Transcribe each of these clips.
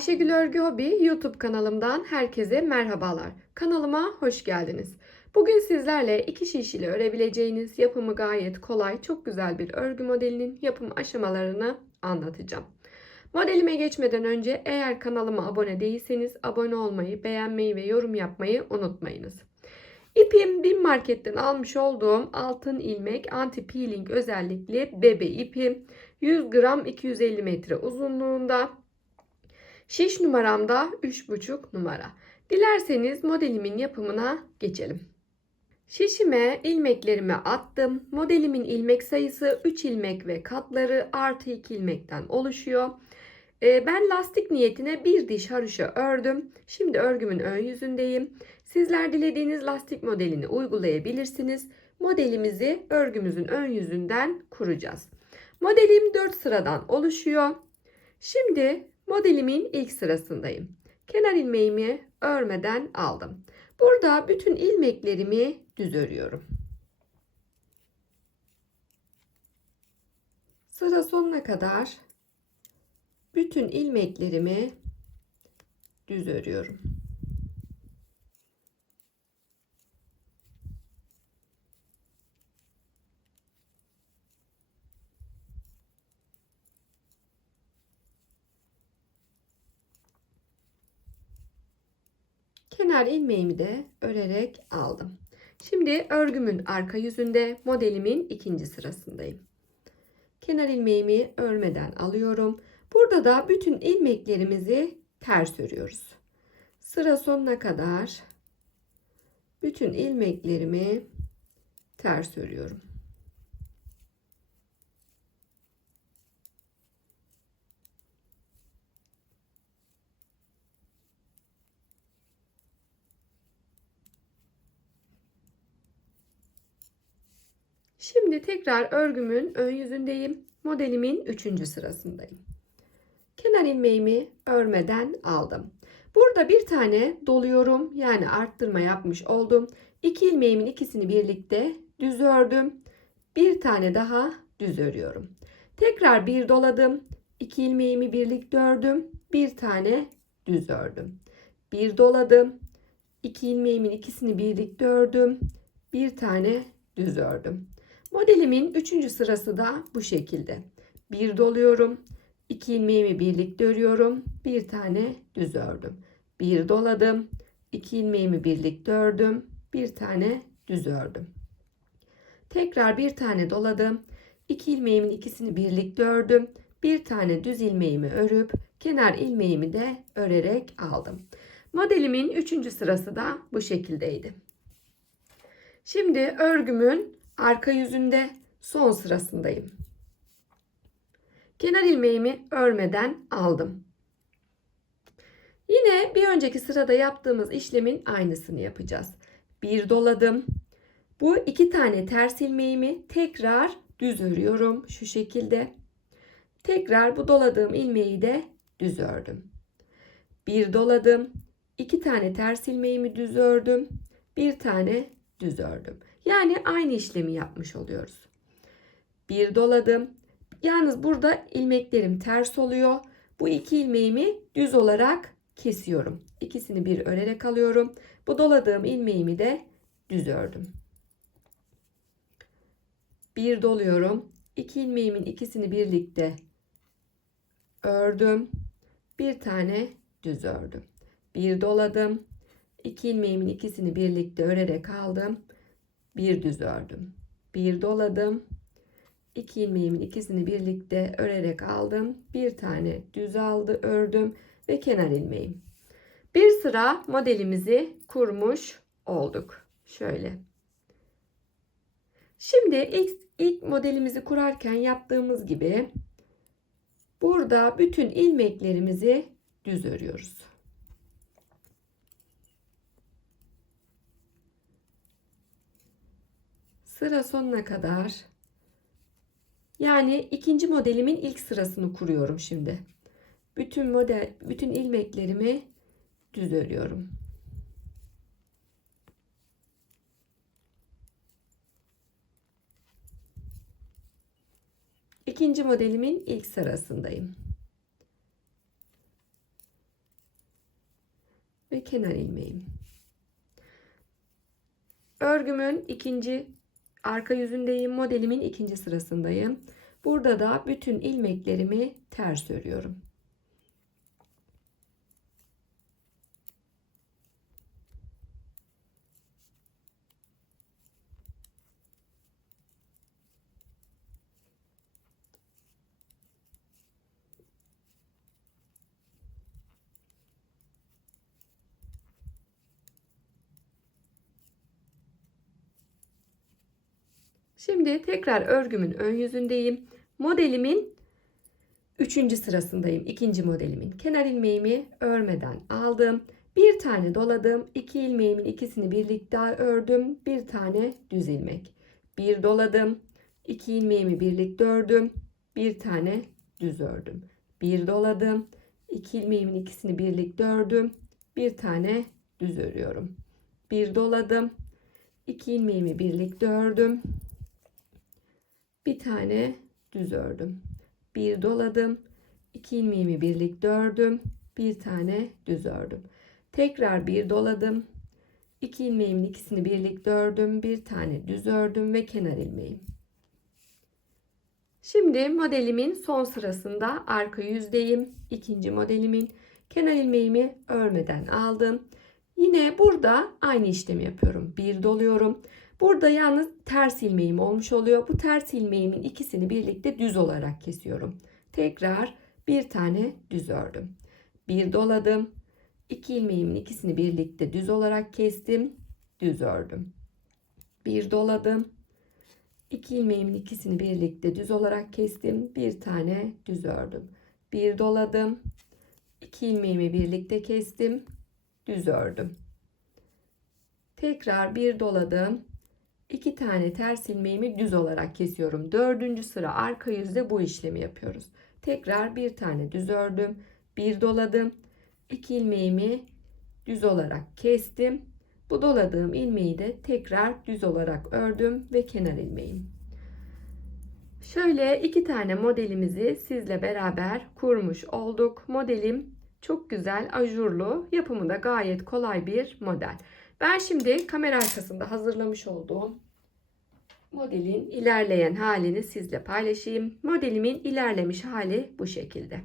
Ayşegül Örgü Hobi YouTube kanalımdan herkese merhabalar. Kanalıma hoş geldiniz. Bugün sizlerle iki şiş ile örebileceğiniz yapımı gayet kolay, çok güzel bir örgü modelinin yapım aşamalarını anlatacağım. Modelime geçmeden önce eğer kanalıma abone değilseniz abone olmayı, beğenmeyi ve yorum yapmayı unutmayınız. İpim Bin Market'ten almış olduğum altın ilmek anti peeling özellikli bebe ipim 100 gram 250 metre uzunluğunda. Şiş numaram da 3,5 numara. Dilerseniz modelimin yapımına geçelim. Şişime ilmeklerimi attım. Modelimin ilmek sayısı 3 ilmek ve katları artı 2 ilmekten oluşuyor. Ee, Ben lastik niyetine bir diş haroşa ördüm. Şimdi örgümün ön yüzündeyim. Sizler dilediğiniz lastik modelini uygulayabilirsiniz. Modelimizi örgümüzün ön yüzünden kuracağız. Modelim 4 sıradan oluşuyor. Şimdi modelimin ilk sırasındayım. Kenar ilmeğimi örmeden aldım. Burada bütün ilmeklerimi düz örüyorum. Sıra sonuna kadar bütün ilmeklerimi düz örüyorum. Kenar ilmeğimi de örerek aldım. Şimdi örgümün arka yüzünde modelimin ikinci sırasındayım. Kenar ilmeğimi örmeden alıyorum. Burada da bütün ilmeklerimizi ters örüyoruz. Sıra sonuna kadar bütün ilmeklerimi ters örüyorum. Tekrar örgümün ön yüzündeyim. Modelimin 3. sırasındayım. Kenar ilmeğimi örmeden aldım. Burada bir tane doluyorum. Yani arttırma yapmış oldum. İki ilmeğimin ikisini birlikte düz ördüm. Bir tane daha düz örüyorum. Tekrar bir doladım. İki ilmeğimi birlikte ördüm. Bir tane düz ördüm. Bir doladım. İki ilmeğimin ikisini birlikte ördüm. Bir tane düz ördüm. Modelimin 3. sırası da bu şekilde. Bir doluyorum. 2 ilmeğimi birlikte örüyorum. Bir tane düz ördüm. Bir doladım. 2 ilmeğimi birlikte ördüm. Bir tane düz ördüm. Tekrar bir tane doladım. 2 ilmeğimin ikisini birlikte ördüm. Bir tane düz ilmeğimi örüp kenar ilmeğimi de örerek aldım. Modelimin 3. sırası da bu şekildeydi. Şimdi örgümün arka yüzünde son sırasındayım. Kenar ilmeğimi örmeden aldım. Yine bir önceki sırada yaptığımız işlemin aynısını yapacağız. Bir doladım. Bu iki tane ters ilmeğimi tekrar düz örüyorum şu şekilde. Tekrar bu doladığım ilmeği de düz ördüm. Bir doladım. iki tane ters ilmeğimi düz ördüm. Bir tane düz ördüm. Yani aynı işlemi yapmış oluyoruz. Bir doladım. Yalnız burada ilmeklerim ters oluyor. Bu iki ilmeğimi düz olarak kesiyorum. İkisini bir örerek alıyorum. Bu doladığım ilmeğimi de düz ördüm. Bir doluyorum. İki ilmeğimin ikisini birlikte ördüm. Bir tane düz ördüm. Bir doladım. İki ilmeğimin ikisini birlikte örerek aldım. Bir düz ördüm. Bir doladım. İki ilmeğimin ikisini birlikte örerek aldım. Bir tane düz aldı ördüm ve kenar ilmeğim. Bir sıra modelimizi kurmuş olduk. Şöyle. Şimdi ilk, ilk modelimizi kurarken yaptığımız gibi burada bütün ilmeklerimizi düz örüyoruz. Sıra sonuna kadar yani ikinci modelimin ilk sırasını kuruyorum şimdi. Bütün model bütün ilmeklerimi düz örüyorum. İkinci modelimin ilk sırasındayım. ve kenar ilmeğim. Örgümün ikinci arka yüzündeyim. Modelimin ikinci sırasındayım. Burada da bütün ilmeklerimi ters örüyorum. Şimdi tekrar örgümün ön yüzündeyim. Modelimin üçüncü sırasındayım. ikinci modelimin. Kenar ilmeğimi örmeden aldım. Bir tane doladım. iki ilmeğimin ikisini birlikte ördüm. Bir tane düz ilmek. Bir doladım. iki ilmeğimi birlikte ördüm. Bir tane düz ördüm. Bir doladım. iki ilmeğimin ikisini birlikte ördüm. Bir tane düz örüyorum. Bir doladım. iki ilmeğimi birlikte ördüm bir tane düz ördüm. Bir doladım. iki ilmeğimi birlikte ördüm. Bir tane düz ördüm. Tekrar bir doladım. iki ilmeğimin ikisini birlikte ördüm. Bir tane düz ördüm ve kenar ilmeğim. Şimdi modelimin son sırasında arka yüzdeyim. İkinci modelimin kenar ilmeğimi örmeden aldım. Yine burada aynı işlemi yapıyorum. Bir doluyorum. Burada yalnız ters ilmeğim olmuş oluyor. Bu ters ilmeğimin ikisini birlikte düz olarak kesiyorum. Tekrar bir tane düz ördüm. Bir doladım. İki ilmeğimin ikisini birlikte düz olarak kestim. Düz ördüm. Bir doladım. İki ilmeğimin ikisini birlikte düz olarak kestim. Bir tane düz ördüm. Bir doladım. İki ilmeğimi birlikte kestim. Düz ördüm. Tekrar bir doladım. 2 tane ters ilmeğimi düz olarak kesiyorum. Dördüncü sıra arka yüzde bu işlemi yapıyoruz. Tekrar bir tane düz ördüm. Bir doladım. 2 ilmeğimi düz olarak kestim. Bu doladığım ilmeği de tekrar düz olarak ördüm ve kenar ilmeğim. Şöyle iki tane modelimizi sizle beraber kurmuş olduk. Modelim çok güzel, ajurlu, yapımı da gayet kolay bir model. Ben şimdi kamera arkasında hazırlamış olduğum modelin ilerleyen halini sizle paylaşayım. Modelimin ilerlemiş hali bu şekilde.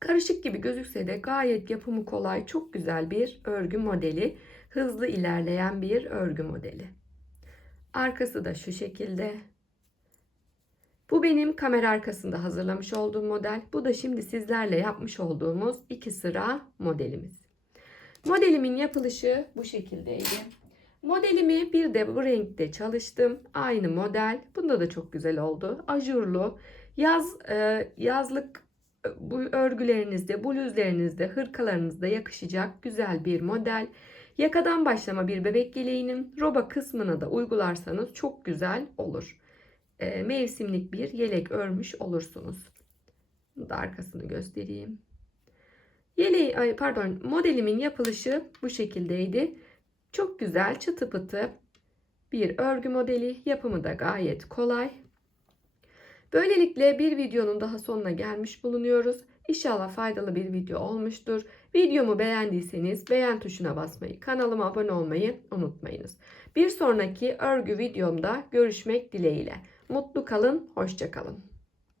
Karışık gibi gözükse de gayet yapımı kolay, çok güzel bir örgü modeli. Hızlı ilerleyen bir örgü modeli. Arkası da şu şekilde. Bu benim kamera arkasında hazırlamış olduğum model. Bu da şimdi sizlerle yapmış olduğumuz iki sıra modelimiz. Modelimin yapılışı bu şekildeydi. Modelimi bir de bu renkte çalıştım. Aynı model. Bunda da çok güzel oldu. Ajurlu. Yaz e, yazlık e, bu örgülerinizde, bluzlerinizde, hırkalarınızda yakışacak güzel bir model. Yakadan başlama bir bebek yeleğinin roba kısmına da uygularsanız çok güzel olur. E, mevsimlik bir yelek örmüş olursunuz. Bunu da arkasını göstereyim. Yeleği, pardon modelimin yapılışı bu şekildeydi. Çok güzel çıtı pıtı bir örgü modeli. Yapımı da gayet kolay. Böylelikle bir videonun daha sonuna gelmiş bulunuyoruz. İnşallah faydalı bir video olmuştur. Videomu beğendiyseniz beğen tuşuna basmayı, kanalıma abone olmayı unutmayınız. Bir sonraki örgü videomda görüşmek dileğiyle. Mutlu kalın, hoşça kalın.